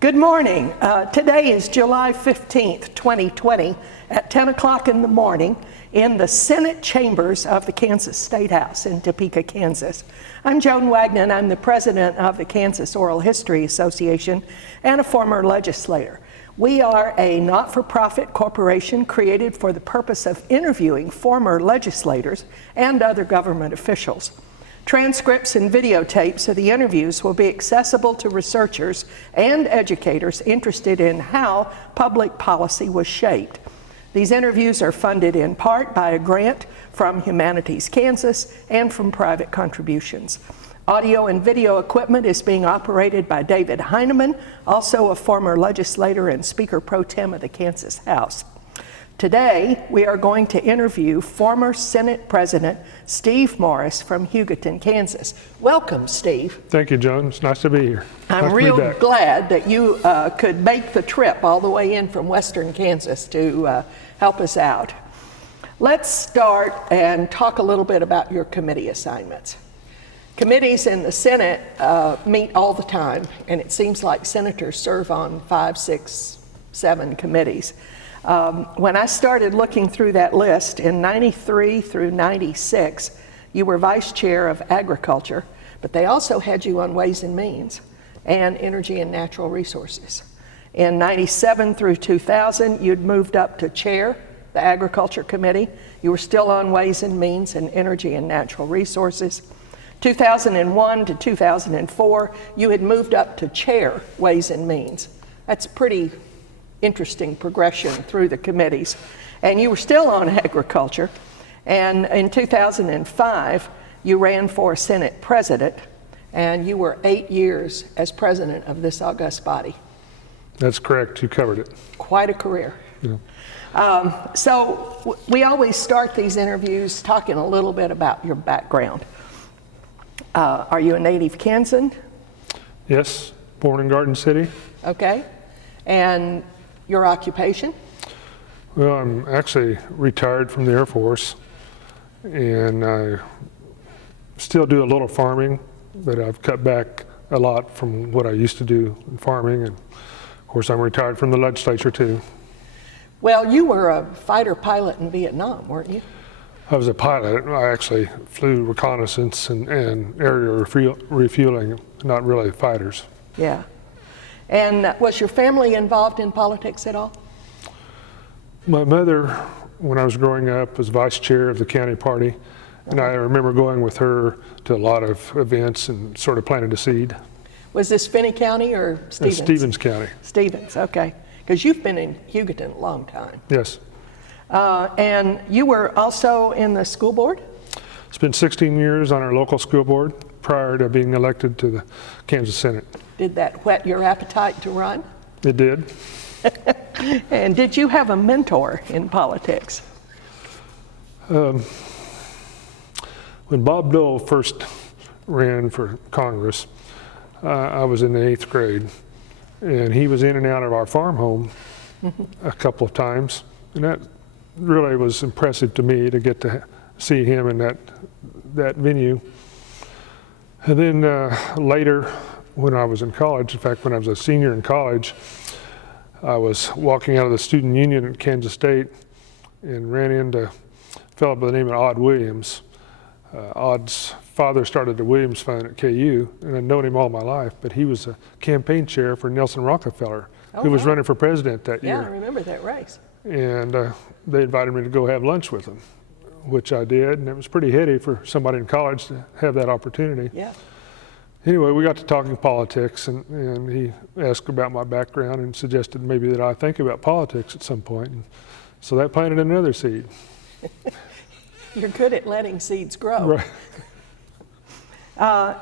Good morning. Today is July 15th, 2020 at 10 o'clock in the morning in the Senate chambers of the Kansas State House in Topeka, Kansas. I'm Joan Wagnon. I'm the president of the Kansas Oral History Association and a former legislator. We are a not-for-profit corporation created for the purpose of interviewing former legislators and other government officials. Transcripts and videotapes of the interviews will be accessible to researchers and educators interested in how public policy was shaped. These interviews are funded in part by a grant from Humanities Kansas and from private contributions. Audio and video equipment is being operated by David Heineman, also a former legislator and Speaker Pro Tem of the Kansas House. Today, we are going to interview former Senate President Steve Morris from Hugoton, Kansas. Welcome, Steve. Thank you, Joan. It's nice to be here. I'm real glad that you could make the trip all the way in from western Kansas to help us out. Let's start and talk a little bit about your committee assignments. Committees in the Senate meet all the time, and it seems like senators serve on 5, 6, 7 committees. When I started looking through that list in 93 through 96, you were vice chair of agriculture, but they also had you on Ways and Means and Energy and Natural Resources. In 97 through 2000, you'd moved up to chair the Agriculture Committee. You were still on Ways and Means and Energy and Natural Resources. 2001 to 2004, you had moved up to chair Ways and Means. That's pretty interesting progression through the committees. And you were still on agriculture. And in 2005, you ran for Senate president, and you were 8 years as president of this august body. That's correct. You covered it. Quite a career. Yeah. So we always start these interviews talking a little bit about your background. Are you a native Kansan? Yes, born in Garden City. Okay. And your occupation? Well, I'm actually retired from the Air Force, and I still do a little farming, but I've cut back a lot from what I used to do in farming, and of course I'm retired from the legislature too. Well, you were a fighter pilot in Vietnam, weren't you? I was a pilot. I actually flew reconnaissance and area refueling, not really fighters. Yeah. And was your family involved in politics at all? My mother, when I was growing up, was vice chair of the county party, and I remember going with her to a lot of events and sort of planted a seed. Was this Finney County or Stevens? Stevens County. Stevens, okay. Because you've been in Hugoton a long time. Yes. And you were also in the school board? Spent 16 years on our local school board prior to being elected to the Kansas Senate. Did that whet your appetite to run? It did. And did you have a mentor in politics? When Bob Dole first ran for Congress, I was in the 8th grade, and he was in and out of our farm home a couple of times, and that really was impressive to me to get to see him in that venue. And then later, when I was in college, in fact, when I was a senior in college, I was walking out of the student union at Kansas State and ran into a fellow by the name of Odd Williams. Odd's father started the Williams Fund at KU, and I'd known him all my life, but he was a campaign chair for Nelson Rockefeller, who was running for president that year. Yeah, I remember that race. And they invited me to go have lunch with them, which I did, and it was pretty heady for somebody in college to have that opportunity. Yeah. Anyway, we got to talking politics, and he asked about my background and suggested maybe that I think about politics at some point. And so that planted another seed. You're good at letting seeds grow. Right.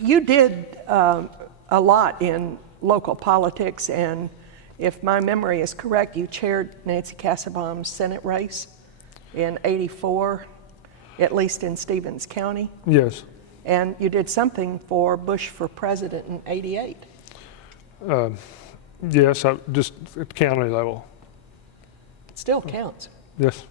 You did a lot in local politics, and if my memory is correct, you chaired Nancy Kassebaum's Senate race in '84, at least in Stevens County. Yes. And you did something for Bush for president in '88. Yes, just at county level. It still counts. Yes.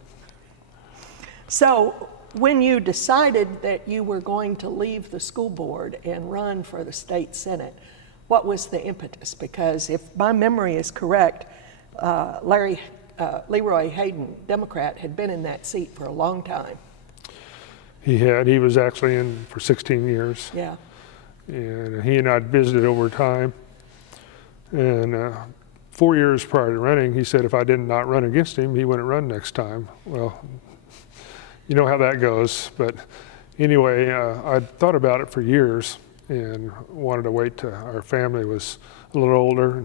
So when you decided that you were going to leave the school board and run for the state senate, What was the impetus? Because if my memory is correct, Leroy Hayden, Democrat, had been in that seat for a long time. He was actually in for 16 years. Yeah. And he and I visited over time. And 4 years prior to running, he said if I did not run against him, he wouldn't run next time. Well, you know how that goes. But anyway, I'd thought about it for years and wanted to wait till our family was a little older.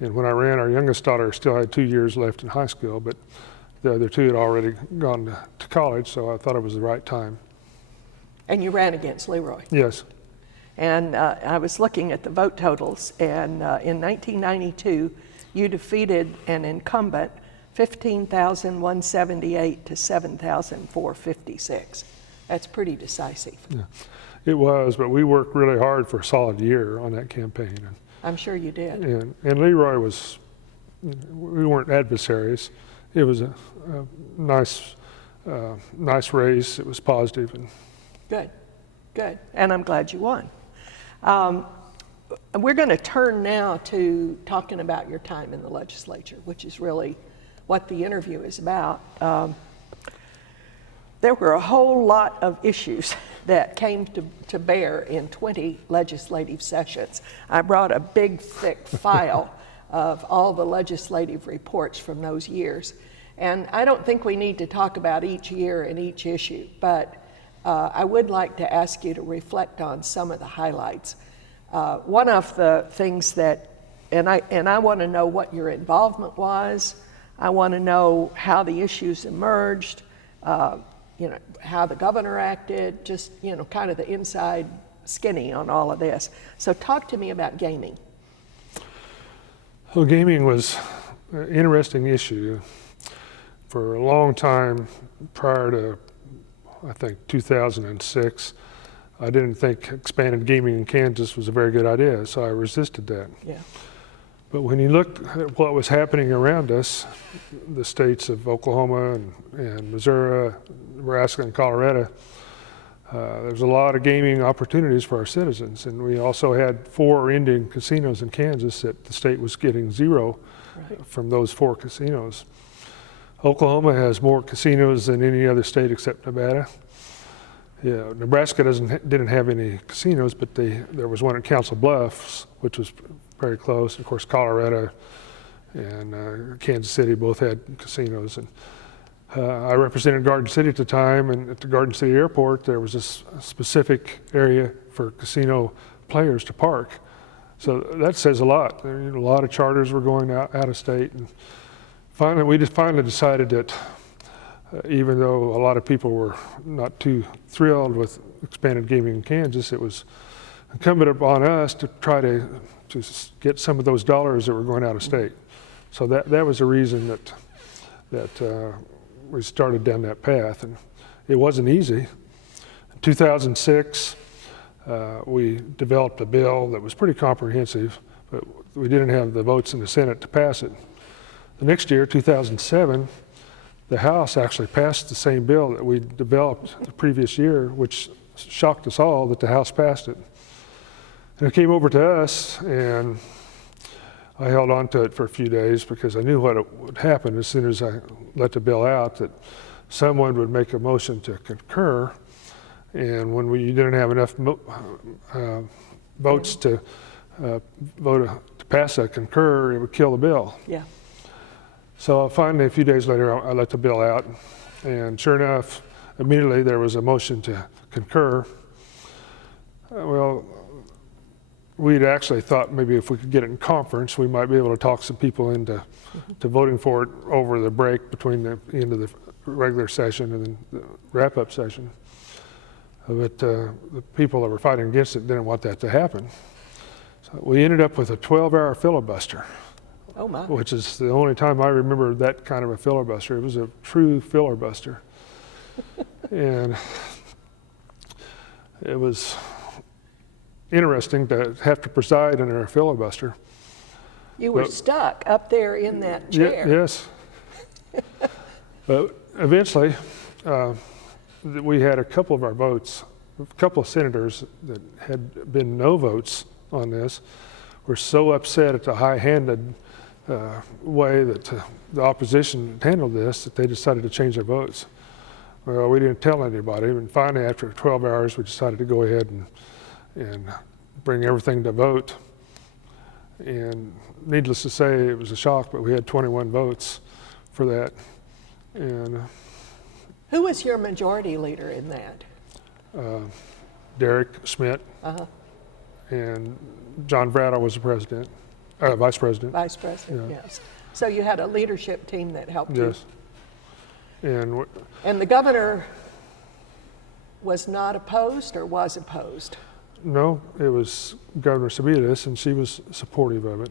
And when I ran, our youngest daughter still had 2 years left in high school, but the other two had already gone to college, so I thought it was the right time. And you ran against Leroy? Yes. And I was looking at the vote totals, and in 1992, you defeated an incumbent 15,178 to 7,456. That's pretty decisive. Yeah, it was, but we worked really hard for a solid year on that campaign. I'm sure you did. And Leroy was, we weren't adversaries. It was a nice race. It was positive. And good. And I'm glad you won. We're going to turn now to talking about your time in the legislature, which is really what the interview is about. There were a whole lot of issues that came to bear in 20 legislative sessions. I brought a big, thick file of all the legislative reports from those years. And I don't think we need to talk about each year and each issue, but I would like to ask you to reflect on some of the highlights. One of the things that, and I want to know what your involvement was. I want to know how the issues emerged, how the governor acted, just, kind of the inside skinny on all of this. So talk to me about gaming. Well, gaming was an interesting issue. For a long time prior to, I think, 2006, I didn't think expanded gaming in Kansas was a very good idea, so I resisted that. Yeah. But when you looked at what was happening around us, the states of Oklahoma and Missouri, Nebraska, and Colorado, there's a lot of gaming opportunities for our citizens. And we also had 4 Indian casinos in Kansas that the state was getting 0 from those 4 casinos. Oklahoma has more casinos than any other state except Nevada. Yeah, Nebraska didn't have any casinos, but there was one at Council Bluffs, which was very close. Of course, Colorado and Kansas City both had casinos. And I represented Garden City at the time, and at the Garden City Airport, there was a specific area for casino players to park. So that says a lot. A lot of charters were going out of state. And finally, we just decided that even though a lot of people were not too thrilled with expanded gaming in Kansas, it was incumbent upon us to try to get some of those dollars that were going out of state. So that was the reason that we started down that path, and it wasn't easy. In 2006, we developed a bill that was pretty comprehensive, but we didn't have the votes in the Senate to pass it. The next year, 2007, the House actually passed the same bill that we developed the previous year, which shocked us all that the House passed it. And it came over to us, and I held on to it for a few days because I knew what would happen as soon as I let the bill out, that someone would make a motion to concur, and when you didn't have enough votes to pass a concur, it would kill the bill. Yeah. So finally, a few days later, I let the bill out, and sure enough, immediately there was a motion to concur. Well, we'd actually thought maybe if we could get it in conference, we might be able to talk some people into voting for it over the break between the end of the regular session and then the wrap-up session. But the people that were fighting against it didn't want that to happen. So we ended up with a 12-hour filibuster. Oh my. Which is the only time I remember that kind of a filibuster. It was a true filibuster. And it was interesting to have to preside under a filibuster. You were stuck up there in that chair. Yes. But eventually, we had a couple of our votes, a couple of senators that had been no votes on this, were so upset at the high-handed way that the opposition handled this that they decided to change their votes. Well, we didn't tell anybody, and finally after 12 hours we decided to go ahead and bring everything to vote. And needless to say, it was a shock, but we had 21 votes for that. And Who was your majority leader in that? Derek Schmidt and John Brattle was the president, vice president. Vice president, Yeah. yes. So you had a leadership team that helped you. Yes. And the governor was not opposed or was opposed? No, it was Governor Sebelius, and she was supportive of it.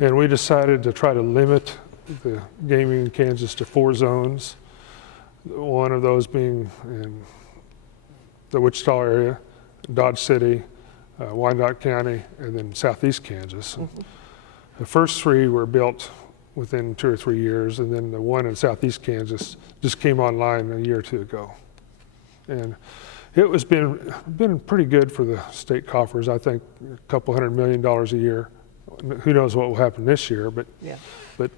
And we decided to try to limit the gaming in Kansas to 4 zones, one of those being in the Wichita area, Dodge City, Wyandotte County, and then southeast Kansas. The first 3 were built within 2 or 3 years, and then the one in southeast Kansas just came online a year or 2 ago. And it was been pretty good for the state coffers. I think a couple $100 million a year. Who knows what will happen this year, but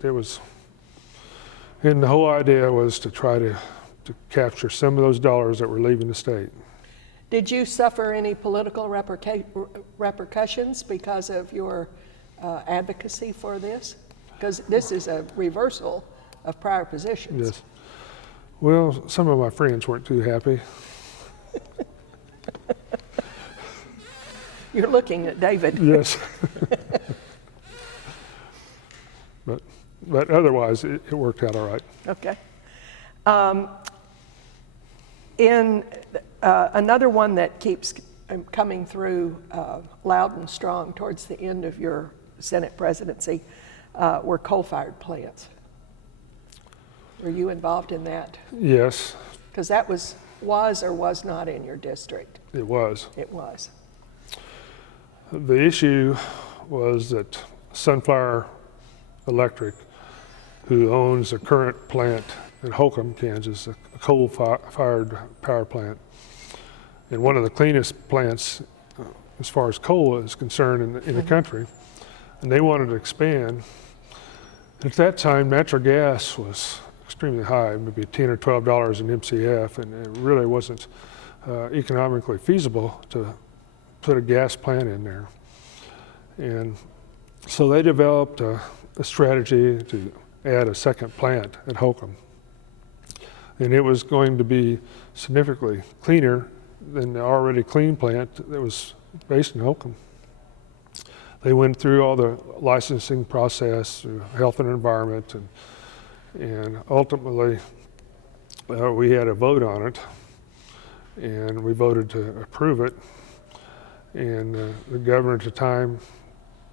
it was. And the whole idea was to try to capture some of those dollars that were leaving the state. Did you suffer any political repercussions because of your advocacy for this? Because this is a reversal of prior positions. Yes. Well, some of my friends weren't too happy. You're looking at David. Yes. But otherwise, it worked out all right. Okay. In another one that keeps coming through loud and strong towards the end of your Senate presidency were coal-fired plants. Were you involved in that? Yes. Because that was or was not in your district? It was. It was. The issue was that Sunflower Electric, who owns a current plant in Holcomb, Kansas, a coal-fired power plant, and one of the cleanest plants as far as coal is concerned in the country, and they wanted to expand. At that time, natural gas was extremely high, maybe $10 or $12 an MCF, and it really wasn't economically feasible to put a gas plant in there. And so they developed a strategy to add a second plant at Holcomb. And it was going to be significantly cleaner than the already clean plant that was based in Holcomb. They went through all the licensing process, health and environment, and ultimately we had a vote on it, and we voted to approve it. And the governor at the time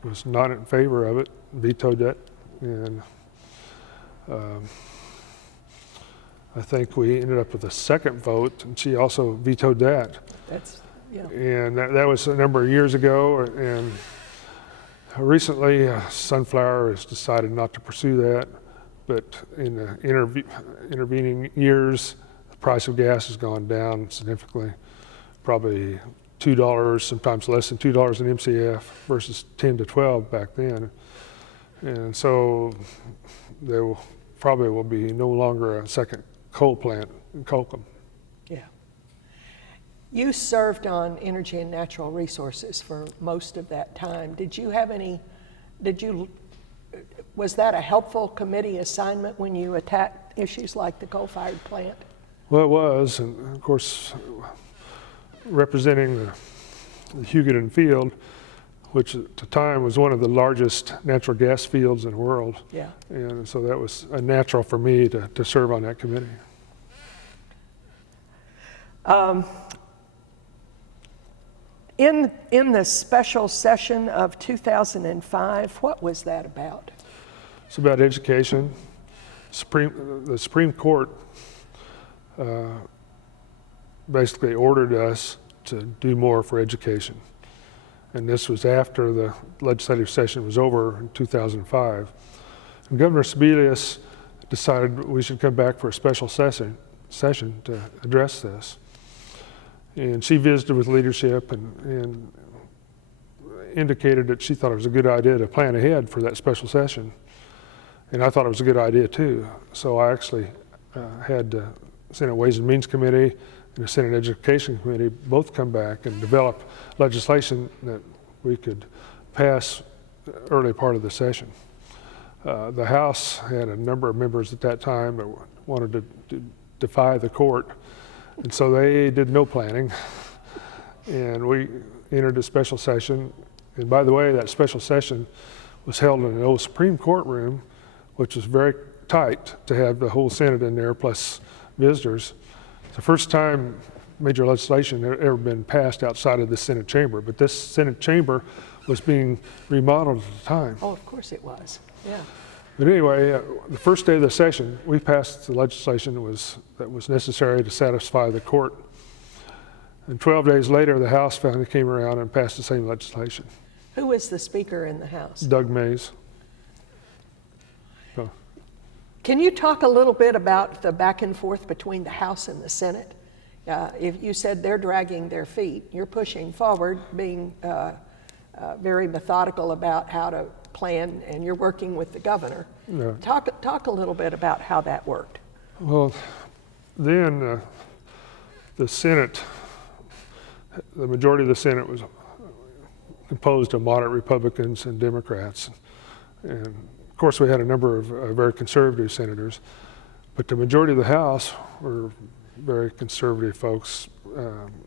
was not in favor of it, vetoed it, and I think we ended up with a second vote, and she also vetoed that. And that was a number of years ago, and recently Sunflower has decided not to pursue that, but in the intervening years, the price of gas has gone down significantly, probably $2, sometimes less than $2 an MCF versus 10 to 12 back then. And so there probably will be no longer a second coal plant in Holcomb. Yeah. You served on Energy and Natural Resources for most of that time. Was that a helpful committee assignment when you attacked issues like the coal-fired plant? Well, it was, and of course, representing the Hugoton field, which at the time was one of the largest natural gas fields in the world. Yeah. And so that was natural for me to serve on that committee. In the special session of 2005, what was that about? It's about education. The Supreme Court basically ordered us to do more for education. And this was after the legislative session was over in 2005. And Governor Sebelius decided we should come back for a special session to address this. And she visited with leadership, and indicated that she thought it was a good idea to plan ahead for that special session. And I thought it was a good idea too. So I actually had the Senate Ways and Means Committee and the Senate Education Committee both come back and develop legislation that we could pass the early part of the session. The House had a number of members at that time that wanted to defy the court, and so they did no planning. And we entered a special session. And by the way, that special session was held in an old Supreme Court room, which was very tight to have the whole Senate in there plus visitors. It's the first time major legislation had ever been passed outside of the Senate chamber, but this Senate chamber was being remodeled at the time. Oh, of course it was, yeah. But anyway, the first day of the session, we passed the legislation that was necessary to satisfy the court. And 12 days later, the House finally came around and passed the same legislation. Who was the Speaker in the House? Doug Mays. So, Can you talk a little bit about the back and forth between the House and the Senate? If you said they're dragging their feet, you're pushing forward, being very methodical about how to plan, and you're working with the governor. yeah. Talk a little bit about how that worked. Well, then the Senate, the majority of the Senate was composed of moderate Republicans and Democrats. And of course, we had a number of very conservative senators, but the majority of the House were very conservative folks.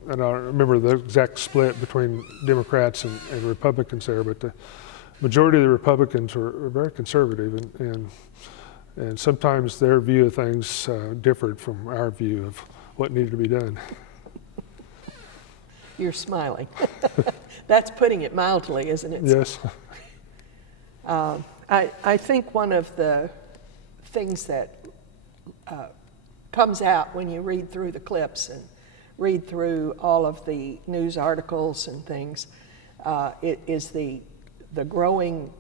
And I remember the exact split between Democrats and Republicans there, but the majority of the Republicans were very conservative, and sometimes their view of things differed from our view of what needed to be done. You're smiling. That's putting it mildly, isn't it? Yes. I think one of the things that comes out when you read through the clips and read through all of the news articles and things, it is the growing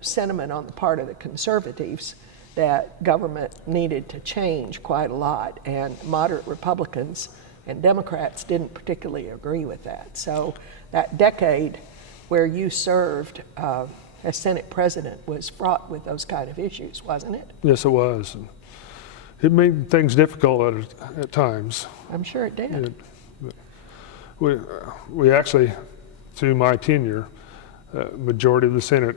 sentiment on the part of the conservatives that government needed to change quite a lot, and moderate Republicans and Democrats didn't particularly agree with that. So that decade where you served as Senate President was fraught with those kind of issues, wasn't it? Yes, it was. And it made things difficult at times. I'm sure it did. We actually, through my tenure, majority of the Senate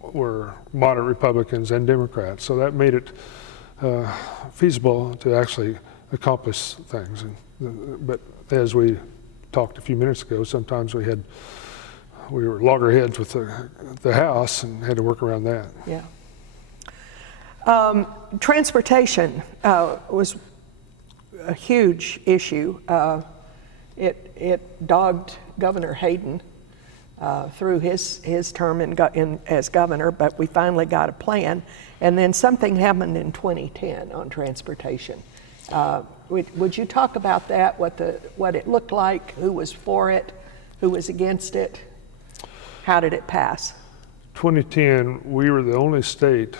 were moderate Republicans and Democrats, so that made it feasible to actually accomplish things. But as we talked a few minutes ago, sometimes we were loggerheads with the House and had to work around that. Yeah. Transportation was a huge issue. It dogged Governor Hayden through his term as governor, but we finally got a plan. And then something happened in 2010 on transportation. Would you talk about that, what it looked like, who was for it, who was against it? How did it pass? 2010, we were the only state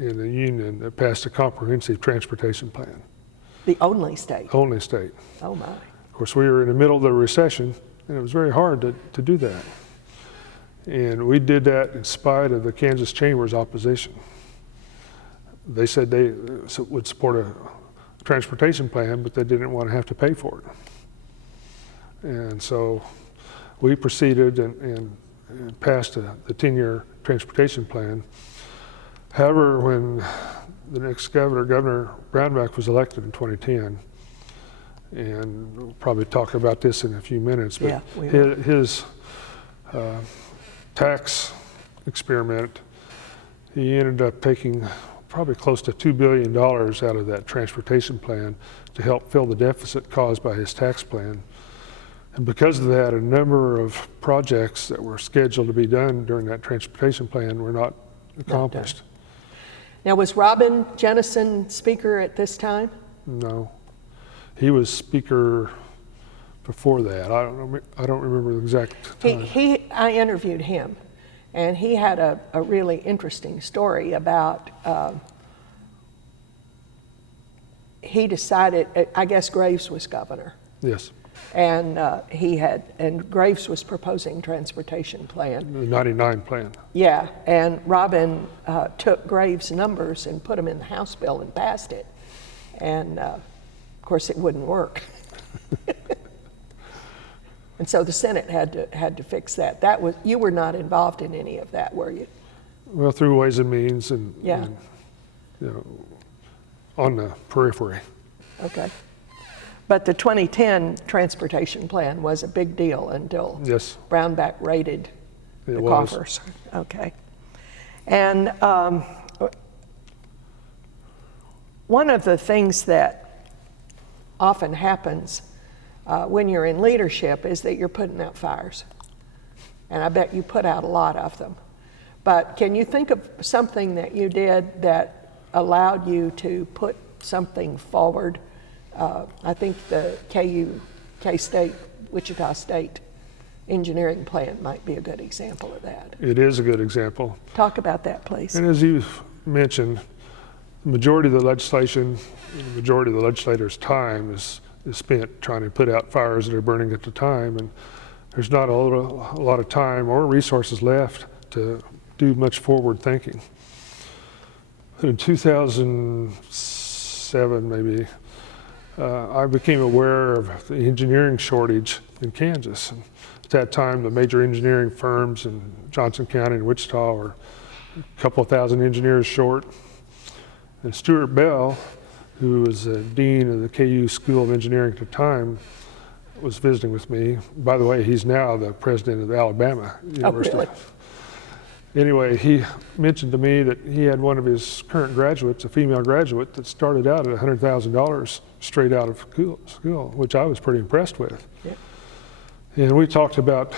in the union that passed a comprehensive transportation plan. The only state? Only state. Oh my. Of course, we were in the middle of the recession, and it was very hard to do that. And we did that in spite of the Kansas Chamber's opposition. They said they would support a transportation plan, but they didn't want to have to pay for it. And so we proceeded and passed the 10-year transportation plan. However, when the next governor, Governor Brownback, was elected in 2010, and we'll probably talk about this in a few minutes, but yeah, his tax experiment, he ended up taking probably close to $2 billion out of that transportation plan to help fill the deficit caused by his tax plan. And because of that, a number of projects that were scheduled to be done during that transportation plan were not accomplished. Now, was Robin Jennison Speaker at this time? No. He was Speaker before that. I don't remember the exact time. I interviewed him, and he had a really interesting story about he decided, I guess Graves was governor. Yes. And and Graves was proposing transportation plan. The 99 plan. Yeah, and Robin took Graves' numbers and put them in the House bill and passed it. And of course, it wouldn't work. And so the Senate had to fix that. You were not involved in any of that, were you? Well, through Ways and Means and, Yeah. and on the periphery. Okay. But the 2010 transportation plan was a big deal until Yes. Brownback raided It the was. coffers. Okay. And one of the things that often happens when you're in leadership is that you're putting out fires. And I bet you put out a lot of them. But can you think of something that you did that allowed you to put something forward? I think the K-State, Wichita State engineering plan might be a good example of that. It is a good example. Talk about that, please. And as you mentioned, the majority of the legislation, the majority of the legislators' time is spent trying to put out fires that are burning at the time, and there's not a lot of time or resources left to do much forward thinking. In 2007, maybe, I became aware of the engineering shortage in Kansas. And at that time, the major engineering firms in Johnson County and Wichita were a couple of thousand engineers short. And Stuart Bell, who was the dean of the KU School of Engineering at the time, was visiting with me. By the way, he's now the president of Alabama University. Oh, really? Anyway, he mentioned to me that he had one of his current graduates, a female graduate, that started out at $100,000 straight out of school, which I was pretty impressed with. Yeah. And we talked about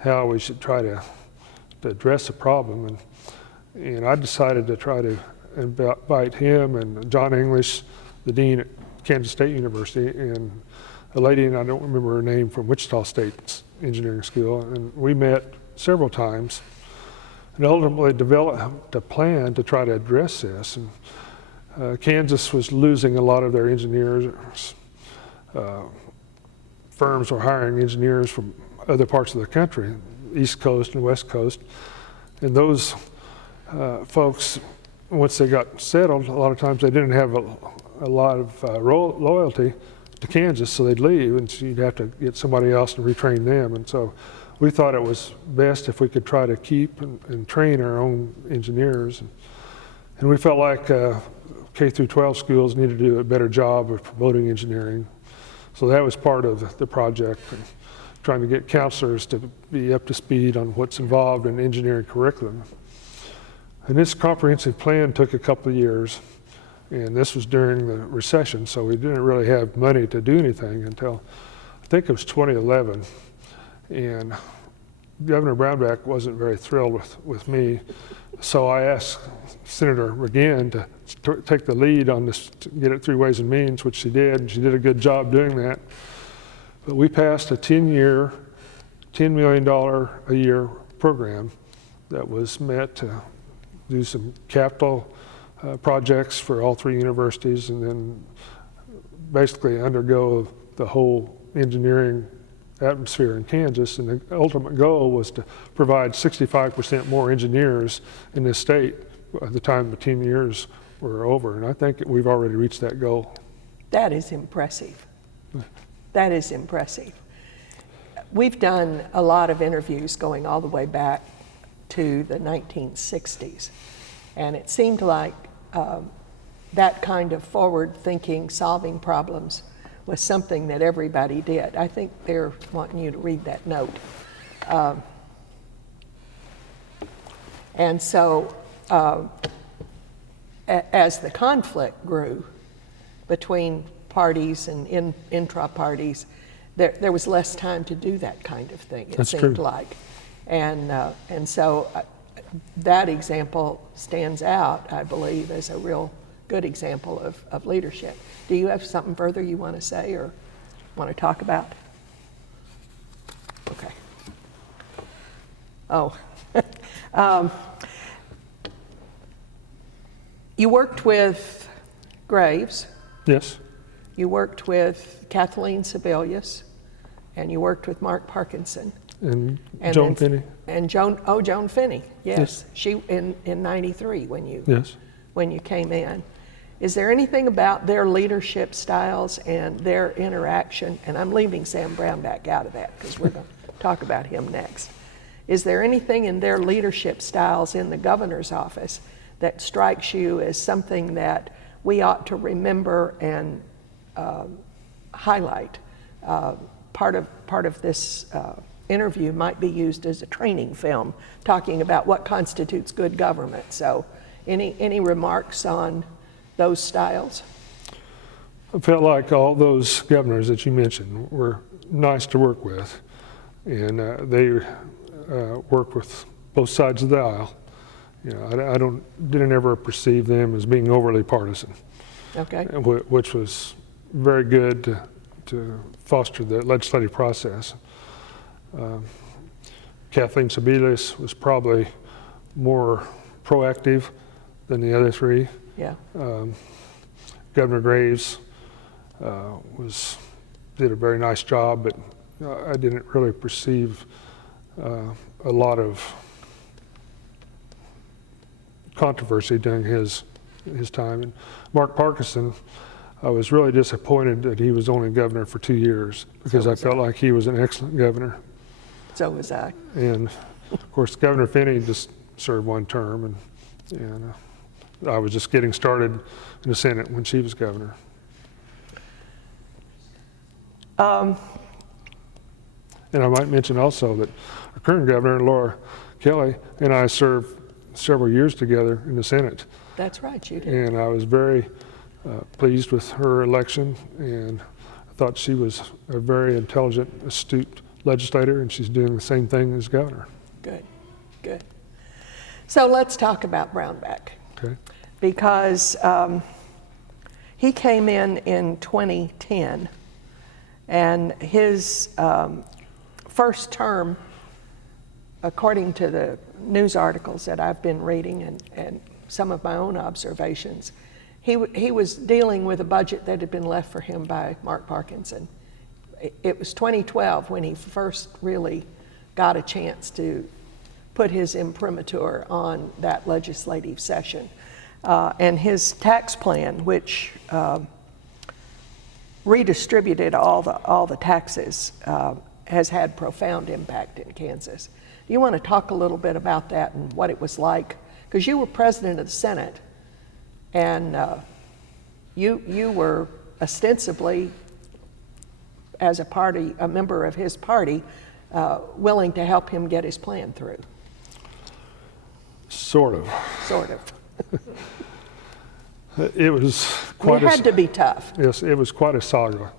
how we should try to address the problem. And I decided to try to invite him and John English, the dean at Kansas State University, and a lady, and I don't remember her name, from Wichita State's engineering school. And we met several times and ultimately developed a plan to try to address this. And Kansas was losing a lot of their engineers. Firms were hiring engineers from other parts of the country, East Coast and West Coast. And those folks, once they got settled, a lot of times they didn't have a lot of loyalty to Kansas, so they'd leave, and so you'd have to get somebody else to retrain them. And so we thought it was best if we could try to keep and train our own engineers. And we felt like K through 12 schools needed to do a better job of promoting engineering. So that was part of the project, and trying to get counselors to be up to speed on what's involved in engineering curriculum. And this comprehensive plan took a couple of years, and this was during the recession, so we didn't really have money to do anything until, I think it was 2011. And Governor Brownback wasn't very thrilled with me, so I asked Senator McGinn to take the lead on this, to get it through Ways and Means, which she did, and she did a good job doing that. But we passed a 10-year, $10 million a year program that was meant to do some capital projects for all three universities, and then basically undergo the whole engineering atmosphere in Kansas. And the ultimate goal was to provide 65% more engineers in this state by the time the 10 years were over. And I think we've already reached that goal. That is impressive. That is impressive. We've done a lot of interviews going all the way back to the 1960s. And it seemed like that kind of forward-thinking, solving problems was something that everybody did. I think they're wanting you to read that note. And so as the conflict grew between parties and intra-parties, there was less time to do that kind of thing, it seemed like. And so that example stands out, I believe, as a real good example of leadership. Do you have something further you want to say or want to talk about? Okay. Oh. You worked with Graves. Yes. you worked with Kathleen Sebelius, and you worked with Mark Parkinson. And And Joan then- Finney. And Joan Finney, yes. Yes. She, in 93 Yes. when you came in. Is there anything about their leadership styles and their interaction, and I'm leaving Sam Brownback out of that because we're going to talk about him next. Is there anything in their leadership styles in the governor's office that strikes you as something that we ought to remember and highlight? Part of this interview might be used as a training film, talking about what constitutes good government. So, any remarks on those styles? I felt like all those governors that you mentioned were nice to work with, and they worked with both sides of the aisle. You know, I didn't ever perceive them as being overly partisan. Okay. Which was very good to foster the legislative process. Kathleen Sebelius was probably more proactive than the other three. Yeah. Governor Graves did a very nice job, but I didn't really perceive a lot of controversy during his time. And Mark Parkinson, I was really disappointed that he was only governor for 2 years, because I felt like he was an excellent governor. So was I. And of course, Governor Finney just served one term, and I was just getting started in the Senate when she was governor. And I might mention also that our current governor, Laura Kelly, and I served several years together in the Senate. That's right, you did. And I was very pleased with her election, and I thought she was a very intelligent, astute legislator, and she's doing the same thing as governor. Good, good. So let's talk about Brownback. Okay. Because he came in 2010, and his first term, according to the news articles that I've been reading and some of my own observations, he was dealing with a budget that had been left for him by Mark Parkinson. It was 2012 when he first really got a chance to put his imprimatur on that legislative session. And his tax plan, which redistributed all the taxes, has had profound impact in Kansas. Do you want to talk a little bit about that and what it was like? Because you were president of the Senate, and you were ostensibly, as a member of his party, willing to help him get his plan through. Sort of. Sort of. It was quite It had to be tough. Yes, it was quite a saga.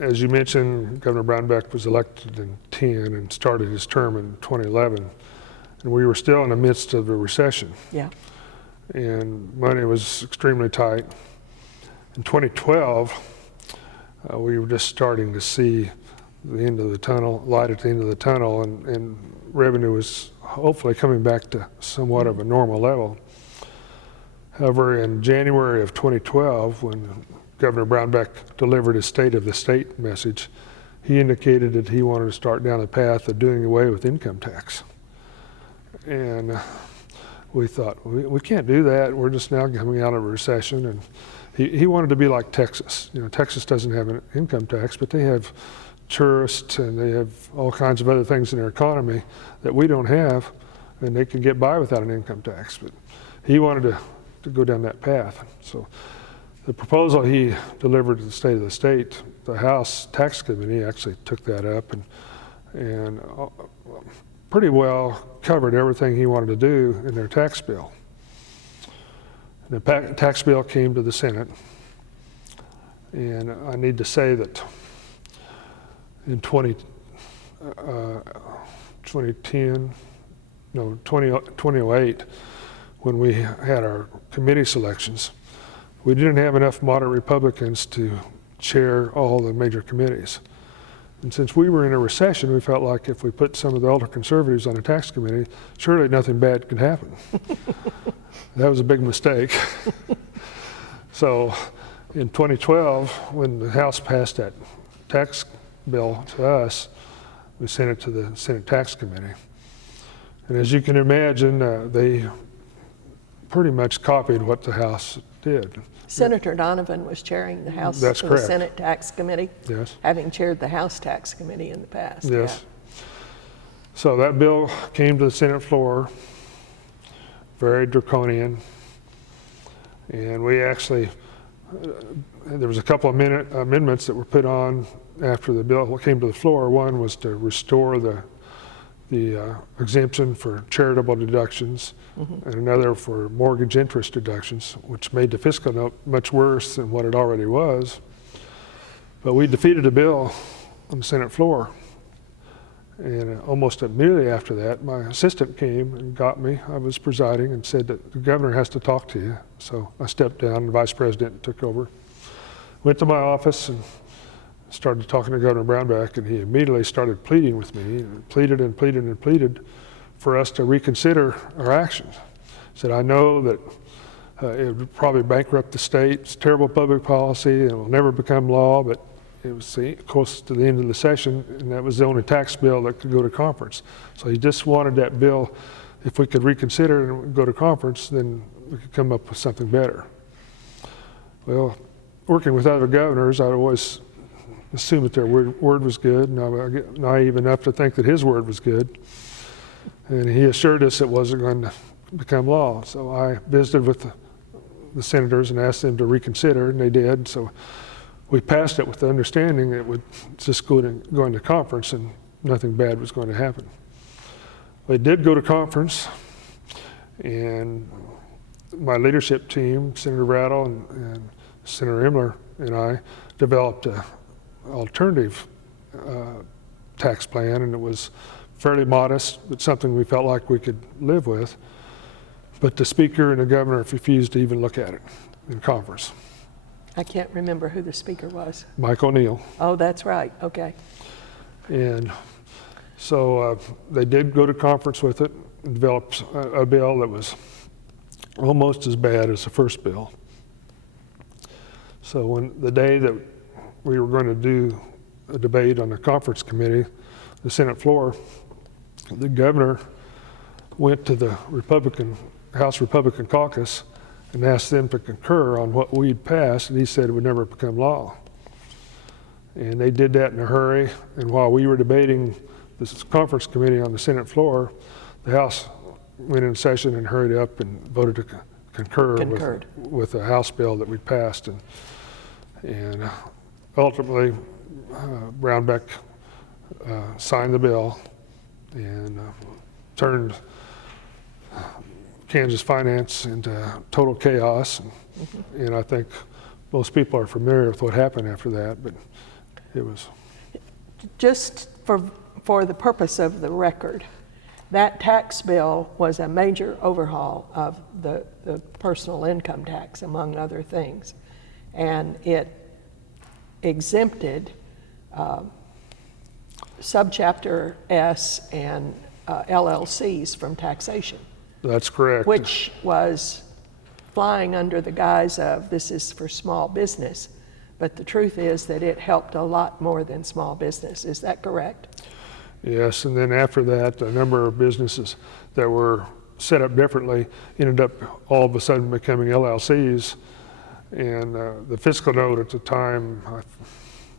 As you mentioned, Governor Brownback was elected in 10 and started his term in 2011. And we were still in the midst of a recession. Yeah. And money was extremely tight. In 2012, we were just starting to see the end of the tunnel, light at the end of the tunnel, and revenue was hopefully coming back to somewhat of a normal level. However, in January of 2012, when Governor Brownback delivered his State of the State message, he indicated that he wanted to start down the path of doing away with income tax. And we thought, we can't do that. We're just now coming out of a recession. And he wanted to be like Texas. You know, Texas doesn't have an income tax, but they have tourists and they have all kinds of other things in their economy that we don't have, and they can get by without an income tax. But he wanted to go down that path. So the proposal he delivered to the State of the State, the House Tax Committee actually took that up and pretty well covered everything he wanted to do in their tax bill. The tax bill came to the Senate, and I need to say that in 2008, when we had our committee selections, we didn't have enough moderate Republicans to chair all the major committees. And since we were in a recession, we felt like if we put some of the older conservatives on the tax committee, surely nothing bad could happen. That was a big mistake. So In 2012, when the House passed that tax bill to us, we sent it to the Senate Tax Committee. And as you can imagine, they pretty much copied what the House did. Senator Donovan was chairing the House That's the correct. Senate Tax Committee, Yes. having chaired the House Tax Committee in the past. Yes. So that bill came to the Senate floor, very draconian, and we actually, there was a couple of amendments that were put on after the bill came to the floor. One was to restore the exemption for charitable deductions, and another for mortgage interest deductions, which made the fiscal note much worse than what it already was. But we defeated the bill on the Senate floor. And almost immediately after that, my assistant came and got me. I was presiding and said that the governor has to talk to you. So I stepped down, and the vice president took over. Went to my office and started talking to Governor Brownback, and he immediately started pleading with me, and pleaded and pleaded and pleaded for us to reconsider our actions. He said, I know that it would probably bankrupt the state. It's terrible public policy, and it will never become law, but it was close to the end of the session, and that was the only tax bill that could go to conference. So he just wanted that bill, if we could reconsider and go to conference, then we could come up with something better. Well, working with other governors, I'd always assume that their word was good, and I get naive enough to think that his word was good. And he assured us it wasn't going to become law. So I visited with the senators and asked them to reconsider, and they did. So we passed it with the understanding that it would just go into conference and nothing bad was going to happen. It did go to conference, and my leadership team, Senator Rattle and Senator Imler and I, developed an alternative tax plan, and it was fairly modest, but something we felt like we could live with. But the speaker and the governor refused to even look at it in conference. I can't remember who the speaker was. Mike O'Neill. Oh, that's right. Okay. And so they did go to conference with it and developed a bill that was almost as bad as the first bill. So when the day that we were going to do a debate on the conference committee, the Senate floor, the governor went to the House Republican caucus and asked them to concur on what we'd passed, and he said it would never become law. And they did that in a hurry, and while we were debating this conference committee on the Senate floor, the House went in session and hurried up and voted to concur with the House bill that we passed. And ultimately, Brownback signed the bill and turned Kansas finance into total chaos. And I think most people are familiar with what happened after that, but it was. Just for the purpose of the record, that tax bill was a major overhaul of the personal income tax, among other things. And it exempted subchapter S and LLCs from taxation. That's correct. Which was flying under the guise of this is for small business. But the truth is that it helped a lot more than small business. Is that correct? Yes, and then after that, a number of businesses that were set up differently ended up all of a sudden becoming LLCs. And the fiscal note at the time, I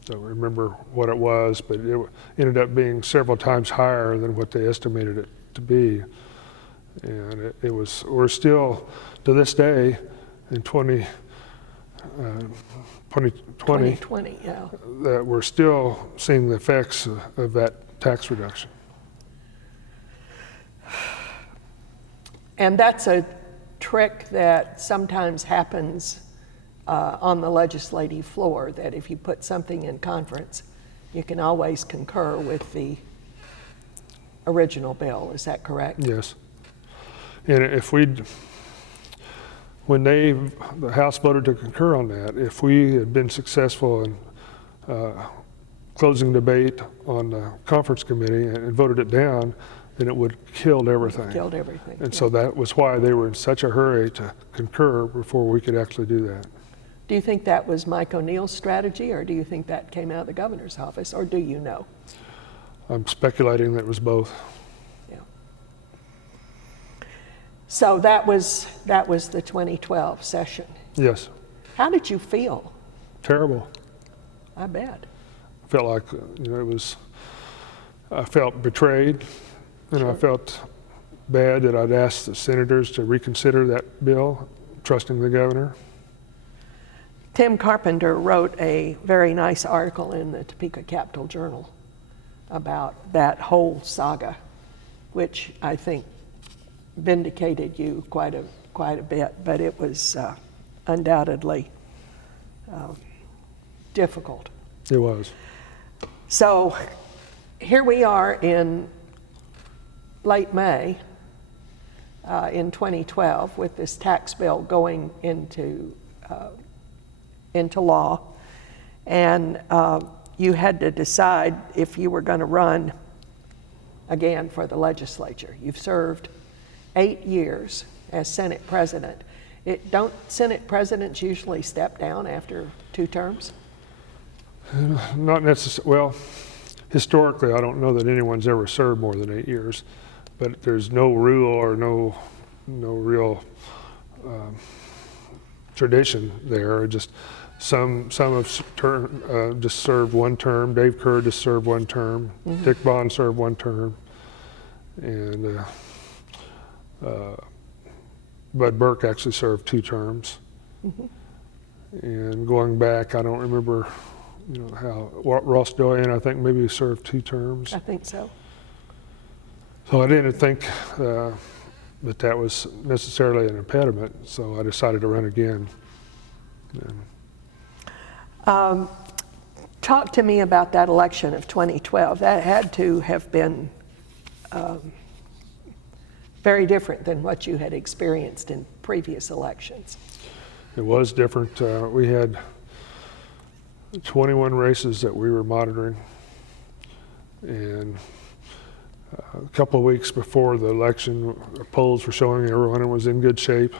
don't remember what it was, but it ended up being several times higher than what they estimated it to be. And we're still, to this day, in 2020, yeah. that we're still seeing the effects of that tax reduction. And that's a trick that sometimes happens on the legislative floor, that if you put something in conference, you can always concur with the original bill. Is that correct? Yes. And when the House voted to concur on that, if we had been successful in closing debate on the conference committee and voted it down, then it would have killed everything. Killed everything. And yeah. so that was why they were in such a hurry to concur before we could actually do that. Do you think that was Mike O'Neill's strategy, or do you think that came out of the governor's office, or do you know? I'm speculating that it was both. Yeah. So that was the 2012 session. Yes. How did you feel? Terrible. I bet. I felt like, I felt betrayed, and Sure. I felt bad that I'd asked the senators to reconsider that bill, trusting the governor. Tim Carpenter wrote a very nice article in the Topeka Capital Journal about that whole saga, which I think vindicated you quite a bit, but it was undoubtedly difficult. It was. So here we are in late May in 2012 with this tax bill going into law, and you had to decide if you were going to run again for the legislature. You've served 8 years as Senate President. Don't Senate Presidents usually step down after 2 terms? Not necessarily. Well, historically, I don't know that anyone's ever served more than 8 years, but there's no rule or no real tradition there. Just some have just served 1 term. Dave Kerr just served 1 term. Mm-hmm. Dick Bond served 1 term, and Bud Burke actually served 2 terms. Mm-hmm. And going back, I don't remember, how Ross Doyen, I think maybe served 2 terms. I think so. So I didn't think that was necessarily an impediment, so I decided to run again. Talk to me about that election of 2012. That had to have been very different than what you had experienced in previous elections. It was different. We had 21 races that we were monitoring, and a couple of weeks before the election, the polls were showing everyone was in good shape.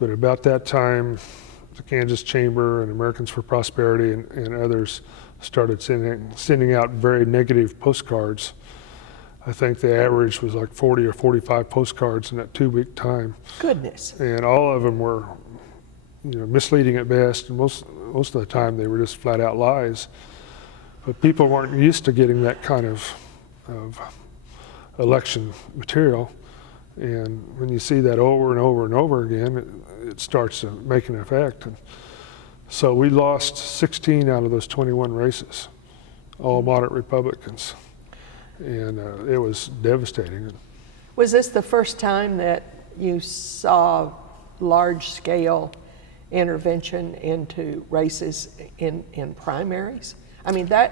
But about that time, the Kansas Chamber and Americans for Prosperity and others started sending out very negative postcards. I think the average was like 40 or 45 postcards in that 2-week time. Goodness. And all of them were, misleading at best. And most of the time they were just flat out lies. But people weren't used to getting that kind of election material. And when you see that over and over and over again, it starts to make an effect. And so we lost 16 out of those 21 races, all moderate Republicans. And it was devastating. Was this the first time that you saw large-scale intervention into races in primaries? I mean, there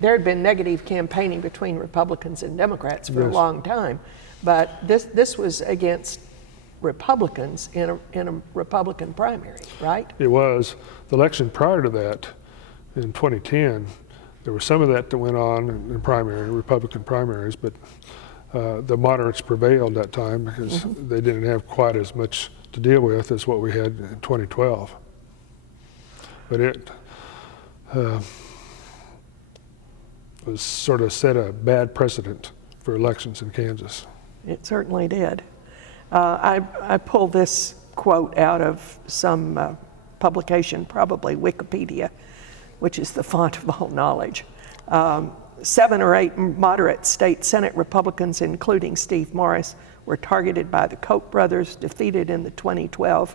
had been negative campaigning between Republicans and Democrats for a long time, but this was against Republicans in a Republican primary, right? It was. The election prior to that, in 2010, there was some of that went on in Republican primaries, but the moderates prevailed that time because they didn't have quite as much to deal with as what we had in 2012. But it was sort of set a bad precedent for elections in Kansas. It certainly did. I pulled this quote out of some publication, probably Wikipedia, which is the font of all knowledge. 7 or 8 moderate state Senate Republicans, including Steve Morris, were targeted by the Koch brothers, defeated in the 2012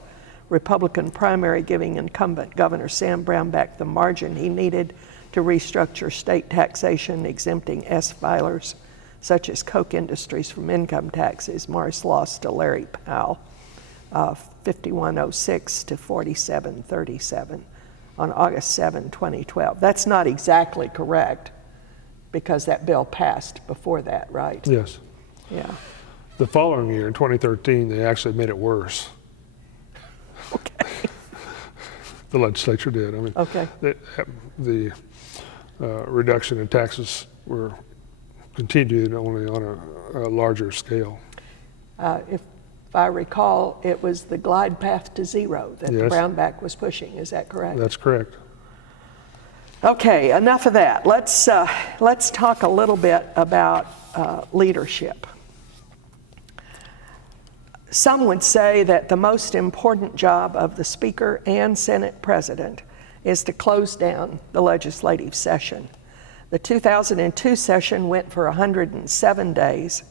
Republican primary, giving incumbent Governor Sam Brownback the margin he needed to restructure state taxation, exempting S-filers such as Koch Industries from income taxes. Morris lost to Larry Powell, 5106 to 4737 on August 7, 2012. That's not exactly correct because that bill passed before that, right? Yes. Yeah. The following year, in 2013, they actually made it worse. Okay. The legislature did. I mean, Okay. The reduction in taxes were continued only on a larger scale. if I recall, it was the glide path to zero that the Yes. Brownback was pushing. Is that correct? That's correct. Okay, enough of that. Let's talk a little bit about leadership. Some would say that the most important job of the Speaker and Senate President is to close down the legislative session. The 2002 session went for 107 days.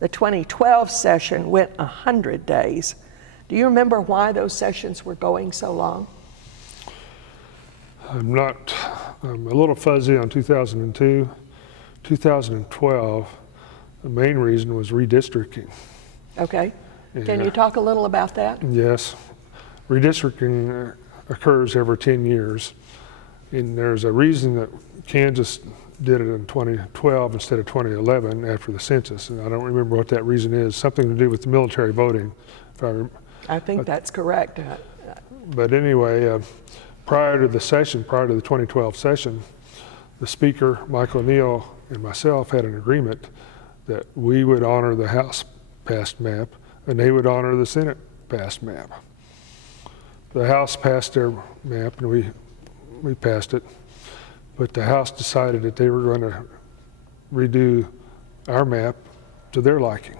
The 2012 session went 100 days. Do you remember why those sessions were going so long? I'm a little fuzzy on 2002. 2012, the main reason was redistricting. Okay. Can Yeah. you talk a little about that? Yes. Redistricting occurs every 10 years. And there's a reason that Kansas did it in 2012 instead of 2011 after the census. And I don't remember what that reason is. Something to do with the military voting. I think that's correct. But anyway, prior to the 2012 session, the Speaker, Michael Neal, and myself had an agreement that we would honor the House passed map and they would honor the Senate passed map. The House passed their map and we passed it, but the House decided that they were going to redo our map to their liking.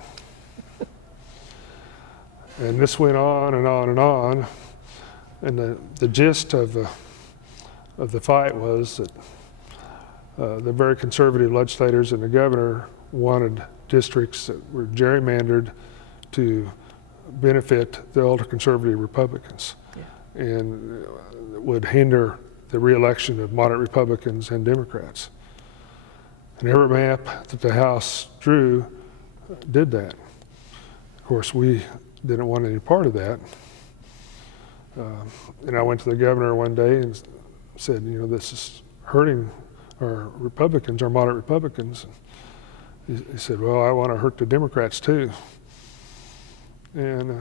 And this went on and on and on. And the gist of the fight was that the very conservative legislators and the governor wanted districts that were gerrymandered to benefit the ultra-conservative Republicans, yeah, and would hinder the re-election of moderate Republicans and Democrats. And every map that the House drew did that. Of course, we didn't want any part of that. And I went to the governor one day and said, you know, this is hurting our Republicans, our moderate Republicans. And he said, well, I want to hurt the Democrats too. And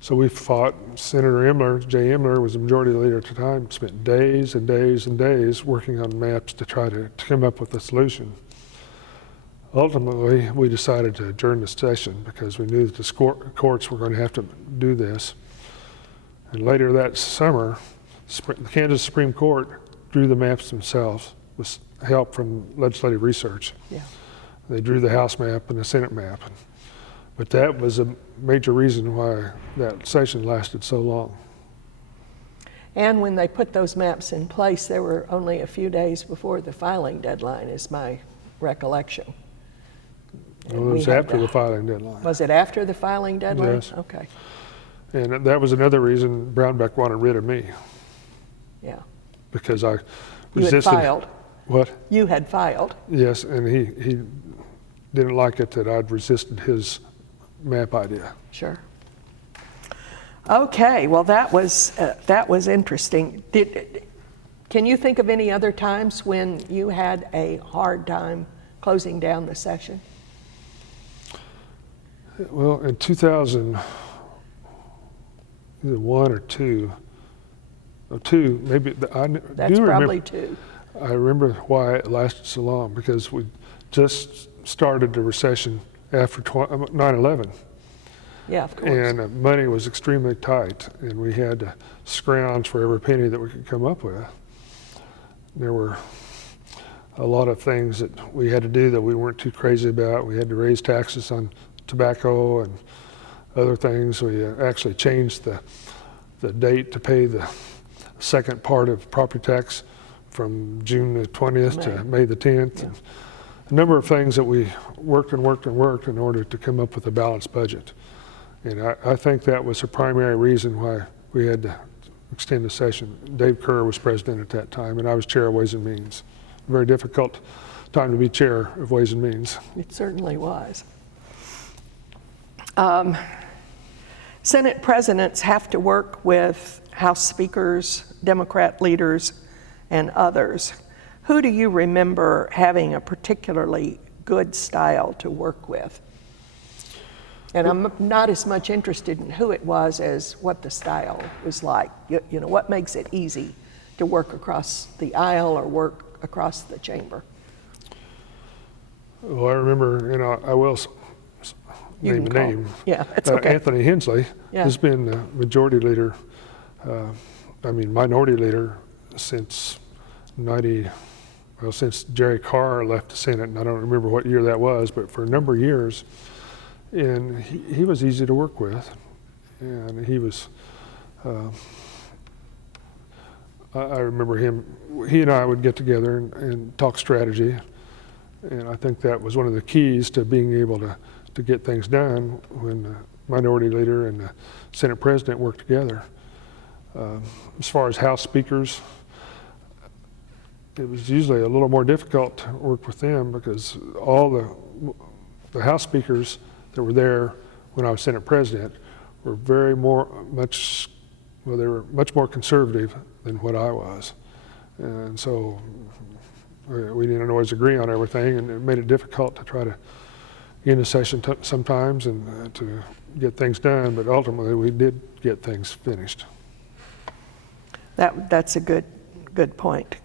so we fought. Senator Emler, Jay Emler, was the majority leader at the time, spent days and days and days working on maps to try to come up with a solution. Ultimately, we decided to adjourn the session because we knew that the courts were going to have to do this. And later that summer, the Kansas Supreme Court drew the maps themselves with help from legislative research. Yeah. They drew the House map and the Senate map. But that was a major reason why that session lasted so long. And when they put those maps in place, there were only a few days before the filing deadline, is my recollection. Well, it was after the filing deadline. Was it after the filing deadline? Yes. Okay. And that was another reason Brownback wanted rid of me. Yeah. Because I You resisted. had filed. What? You had filed. Yes, and he didn't like it that I'd resisted his map idea. Sure. Okay, well that was interesting. Can you think of any other times when you had a hard time closing down the session? Well, in 2001 or two, maybe. That's probably two. I remember why it lasted so long, because we just started the recession after 9/11. Yeah, of course. And money was extremely tight, and we had to scrounge for every penny that we could come up with. There were a lot of things that we had to do that we weren't too crazy about. We had to raise taxes on tobacco and other things. We actually changed the date to pay the second part of property tax from June the 20th to May the 10th. Yeah. A number of things that we worked and worked and worked in order to come up with a balanced budget. And I think that was the primary reason why we had to extend the session. Dave Kerr was president at that time, and I was chair of Ways and Means. Very difficult time to be chair of Ways and Means. It certainly was. Senate presidents have to work with House speakers, Democrat leaders, and others. Who do you remember having a particularly good style to work with? And I'm not as much interested in who it was as what the style was like. You know, what makes it easy to work across the aisle or work across the chamber? Well, I remember, I will You name can a call. name. Yeah, that's okay. Anthony Hensley Yeah. has been the majority leader, minority leader since since Jerry Carr left the Senate, and I don't remember what year that was, but for a number of years. And he was easy to work with, and he was, I remember he and I would get together and talk strategy, and I think that was one of the keys to being able to get things done when the minority leader and the Senate president worked together. As far as House speakers, it was usually a little more difficult to work with them because all the House speakers that were there when I was Senate president were they were much more conservative than what I was. And so we didn't always agree on everything, and it made it difficult to try to end a session sometimes and to get things done, but ultimately we did get things finished. That's a good point.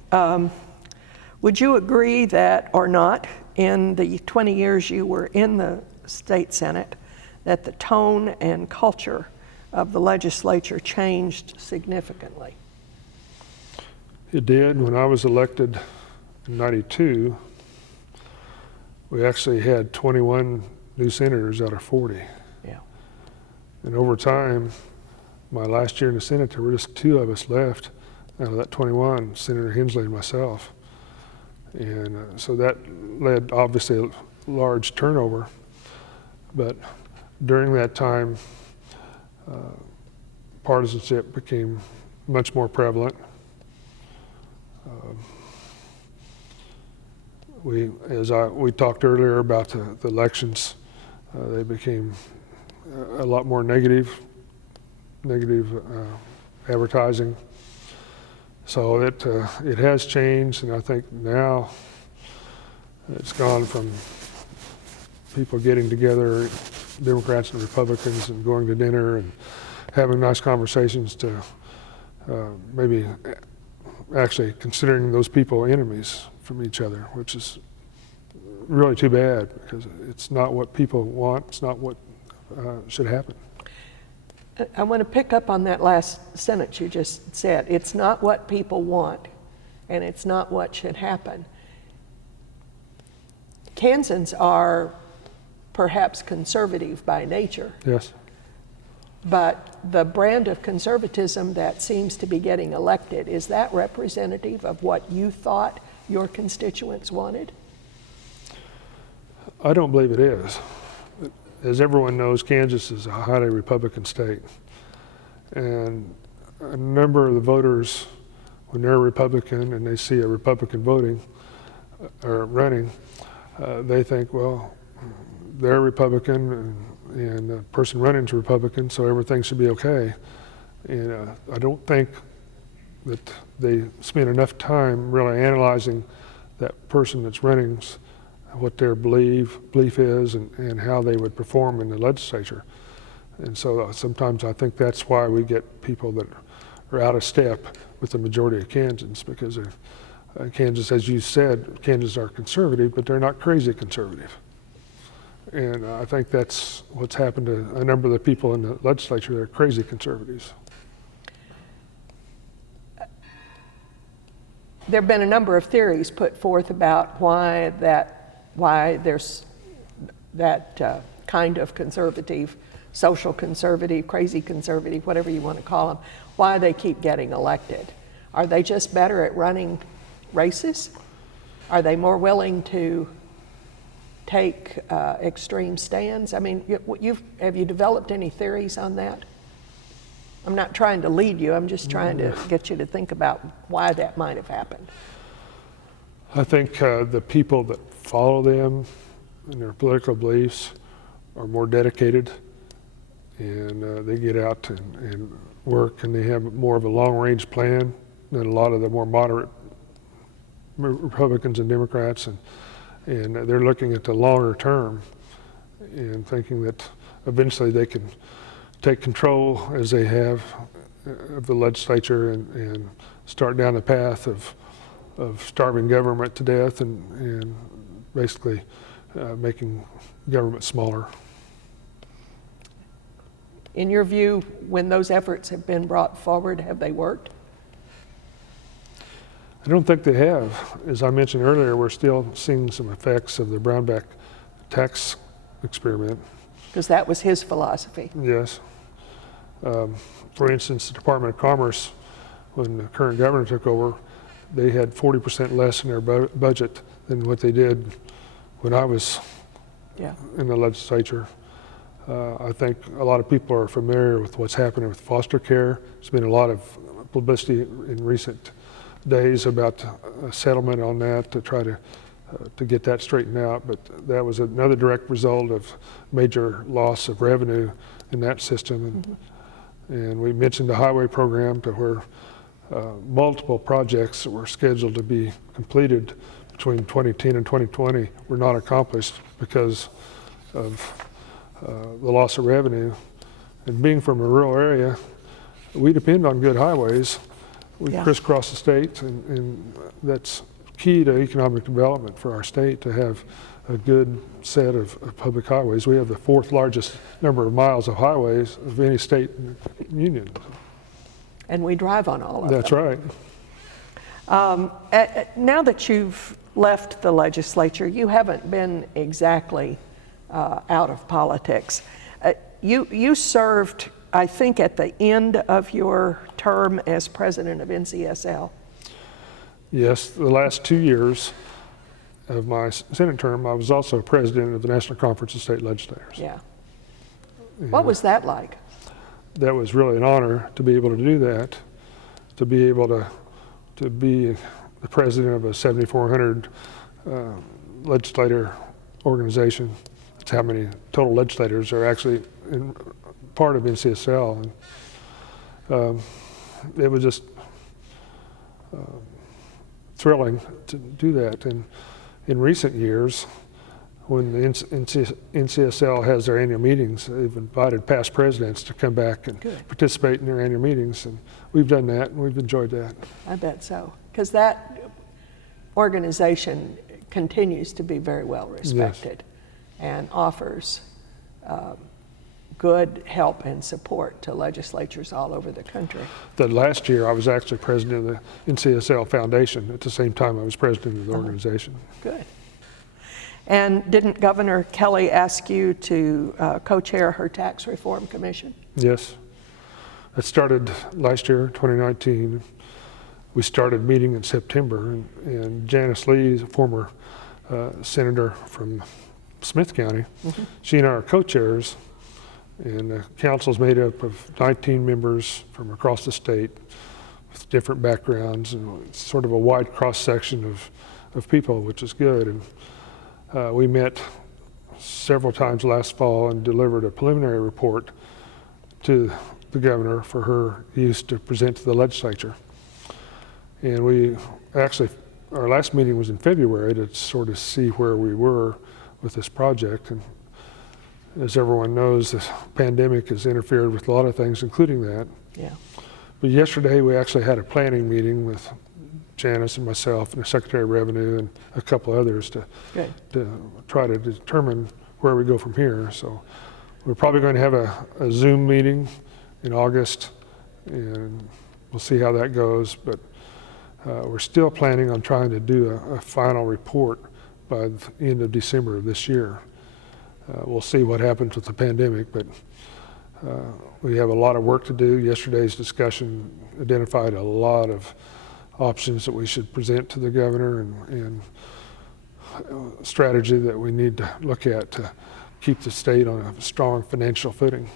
Would you agree that, or not, in the 20 years you were in the state Senate, that the tone and culture of the legislature changed significantly? It did. When I was elected in '92, we actually had 21 new senators out of 40. Yeah. And over time, my last year in the Senate, there were just 2 of us left out of that 21, Senator Hensley and myself. And so that led, obviously, a large turnover. But during that time, partisanship became much more prevalent. We talked earlier about the elections, they became a lot more negative advertising. So it has changed, and I think now it's gone from people getting together, Democrats and Republicans, and going to dinner and having nice conversations to maybe actually considering those people enemies from each other, which is really too bad because it's not what people want, it's not what should happen. I want to pick up on that last sentence you just said. It's not what people want, and it's not what should happen. Kansans are perhaps conservative by nature. Yes. But the brand of conservatism that seems to be getting elected, is that representative of what you thought your constituents wanted? I don't believe it is. As everyone knows, Kansas is a highly Republican state. And a number of the voters, when they're Republican and they see a Republican voting or running, they think, well, they're Republican and the person running is Republican, so everything should be okay. And I don't think that they spend enough time really analyzing that person that's running, what their belief is and how they would perform in the legislature. And so sometimes I think that's why we get people that are out of step with the majority of Kansans, because Kansas, as you said, Kansas are conservative, but they're not crazy conservative. And I think that's what's happened to a number of the people in the legislature. They're crazy conservatives. There have been a number of theories put forth about why there's that kind of conservative, social conservative, crazy conservative, whatever you want to call them, why they keep getting elected. Are they just better at running races? Are they more willing to take extreme stands? I mean, have you developed any theories on that? I'm not trying to lead you, I'm just trying to get you to think about why that might have happened. I think the people that follow them and their political beliefs are more dedicated, and they get out and work, and they have more of a long-range plan than a lot of the more moderate Republicans and Democrats, and they're looking at the longer term and thinking that eventually they can take control, as they have, of the legislature and start down the path of starving government to death and basically making government smaller. In your view, when those efforts have been brought forward, have they worked? I don't think they have. As I mentioned earlier, we're still seeing some effects of the Brownback tax experiment. Because that was his philosophy. Yes. For instance, the Department of Commerce, when the current governor took over, they had 40% less in their budget than what they did when I was in the legislature. I think a lot of people are familiar with what's happening with foster care. There's been a lot of publicity in recent days about a settlement on that to try to get that straightened out, but that was another direct result of major loss of revenue in that system. And we mentioned the highway program, to where multiple projects that were scheduled to be completed between 2010 and 2020 were not accomplished because of the loss of revenue. And being from a rural area, we depend on good highways. We crisscross the state, and that's key to economic development for our state, to have a good set of public highways. We have the 4th largest number of miles of highways of any state in the union. And we drive on all of them. That's right. Now that you've left the legislature, you haven't been exactly out of politics. You served, I think, at the end of your term as president of NCSL. Yes, the last 2 years of my Senate term, I was also president of the National Conference of State Legislators. Yeah. What was that like? That was really an honor to be able to do that, to be able to be the president of a 7,400 legislator organization. That's how many total legislators are actually part of NCSL. And it was just thrilling to do that. And in recent years, when the NCSL has their annual meetings, they've invited past presidents to come back and participate in their annual meetings. And we've done that, and we've enjoyed that. I bet so. Because that organization continues to be very well respected and offers good help and support to legislatures all over the country. The last year, I was actually president of the NCSL Foundation at the same time I was president of the organization. Good. And didn't Governor Kelly ask you to co-chair her tax reform commission? Yes. It started last year, 2019. We started meeting in September, and Janice Lee, a former senator from Smith County, she and I are co-chairs, and the council's made up of 19 members from across the state with different backgrounds, and it's sort of a wide cross-section of people, which is good. And we met several times last fall and delivered a preliminary report to the governor for her use to present to the legislature. And we actually, our last meeting was in February to sort of see where we were with this project. And as everyone knows, the pandemic has interfered with a lot of things, including that. Yeah. But yesterday we actually had a planning meeting with Janice and myself and the Secretary of Revenue and a couple others to try to determine where we go from here. So we're probably going to have a Zoom meeting in August, and we'll see how that goes. But we're still planning on trying to do a final report by the end of December of this year. We'll see what happens with the pandemic, but we have a lot of work to do. Yesterday's discussion identified a lot of options that we should present to the governor, and strategy that we need to look at to keep the state on a strong financial footing.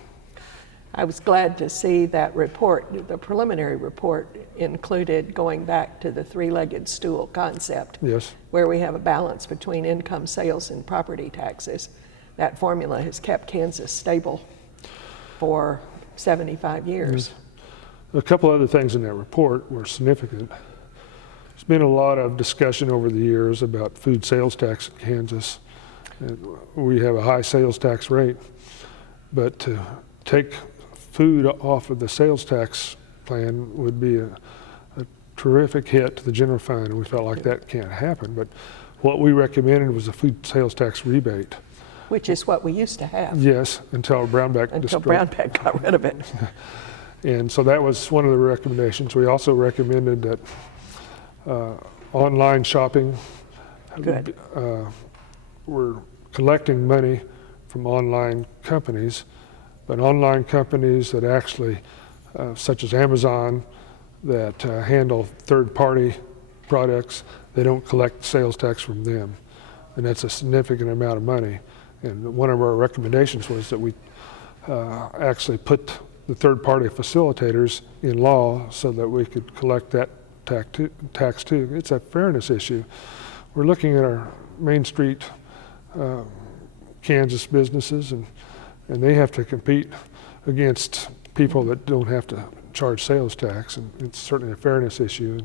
I was glad to see that report. The preliminary report included going back to the three-legged stool concept, where we have a balance between income, sales, and property taxes. That formula has kept Kansas stable for 75 years. A couple other things in that report were significant. There's been a lot of discussion over the years about food sales tax in Kansas. And we have a high sales tax rate, but to take food off of the sales tax plan would be a terrific hit to the general fund, and we felt like that can't happen. But what we recommended was a food sales tax rebate. which is what we used to have Yes, until Brownback until destroyed. Brownback got rid of it. And so that was one of the recommendations. We also recommended that online shopping. Good. We're collecting money from online companies, but online companies that actually, such as Amazon, that handle third-party products, they don't collect sales tax from them. And that's a significant amount of money. And one of our recommendations was that we actually put the third-party facilitators in law so that we could collect that tax too. It's a fairness issue. We're looking at our Main Street Kansas businesses, and they have to compete against people that don't have to charge sales tax, and it's certainly a fairness issue.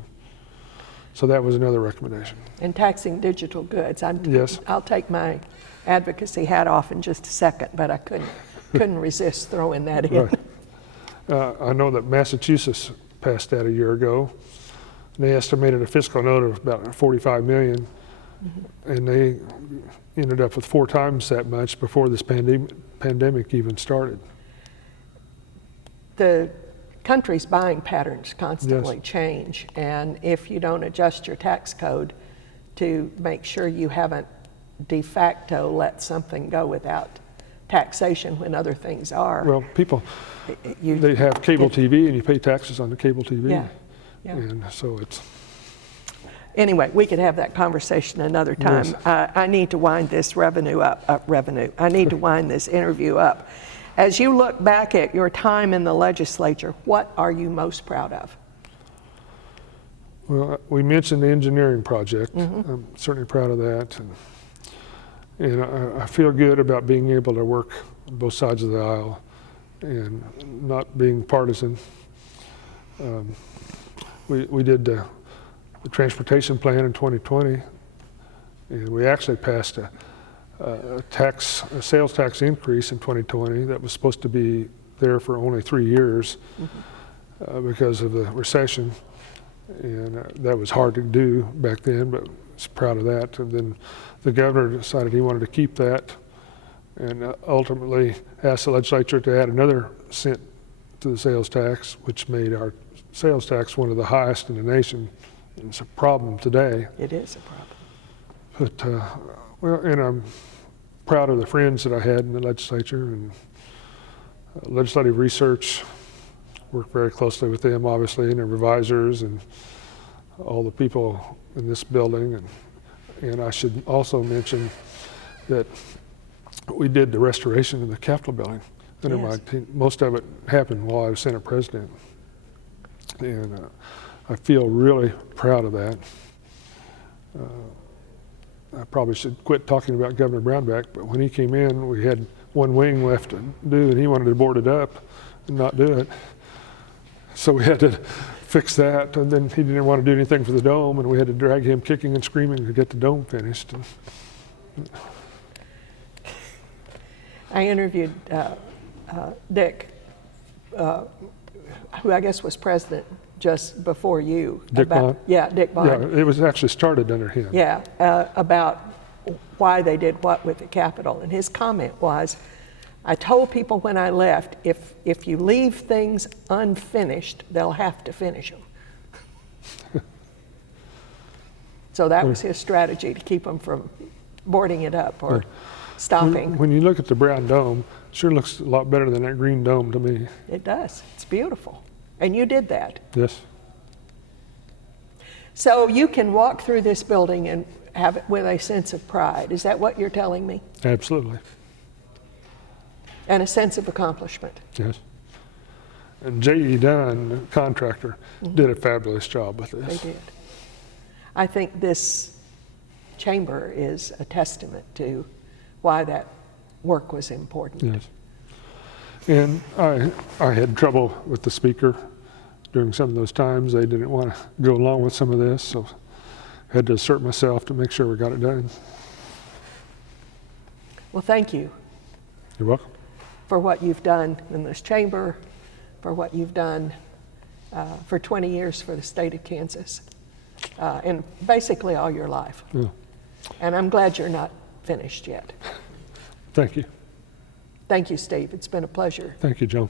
So that was another recommendation. And taxing digital goods. Yes. I'll take my advocacy hat off in just a second, but I couldn't resist throwing that in. Right. I know that Massachusetts passed that a year ago. They estimated a fiscal note of about 45 million, and they ended up with 4 times that much before this pandemic even started. The country's buying patterns constantly change, and if you don't adjust your tax code to make sure you haven't de facto let something go without taxation when other things are. Well, people, they have cable TV, and you pay taxes on the cable TV. Yeah. Yeah. And so it's... Anyway, we could have that conversation another time. Yes. I need to wind this I need to wind this interview up. As you look back at your time in the legislature, what are you most proud of? Well, we mentioned the engineering project. I'm certainly proud of that. And I feel good about being able to work on both sides of the aisle and not being partisan. We did the transportation plan in 2020, and we actually passed a sales tax increase in 2020 that was supposed to be there for only 3 years because of the recession, and that was hard to do back then, but I was proud of that. And then the governor decided he wanted to keep that, and ultimately asked the legislature to add another cent to the sales tax, which made our sales tax one of the highest in the nation. It's a problem today. It is a problem. But well, and I'm proud of the friends that I had in the legislature and legislative research. Worked very closely with them, obviously, and their revisors and all the people in this building. And I should also mention that we did the restoration of the Capitol building under my team. Most of it happened while I was Senate President. And I feel really proud of that. I probably should quit talking about Governor Brownback, but when he came in, we had one wing left to do, and he wanted to board it up and not do it. So we had to fix that, and then he didn't want to do anything for the dome, and we had to drag him kicking and screaming to get the dome finished. I interviewed Dick, who I guess was president just before you. Dick Bond? Yeah, Dick Bond. Yeah, it was actually started under him. Yeah, about why they did what with the Capitol. And his comment was, I told people when I left, if you leave things unfinished, they'll have to finish them. So that was his strategy to keep them from boarding it up or stopping. When you look at the brown dome, it sure looks a lot better than that green dome to me. It does. It's beautiful. And you did that. Yes. So you can walk through this building and have it with a sense of pride. Is that what you're telling me? Absolutely. And a sense of accomplishment. Yes. And J.E. Dunn, the contractor, did a fabulous job with this. They did. I think this chamber is a testament to why that work was important. Yes. And I had trouble with the speaker during some of those times. They didn't want to go along with some of this, so I had to assert myself to make sure we got it done. Well, thank you. You're welcome. For what you've done in this chamber, for what you've done for 20 years for the state of Kansas, and basically all your life. Yeah. And I'm glad you're not finished yet. Thank you. Thank you, Steve. It's been a pleasure. Thank you, Joan.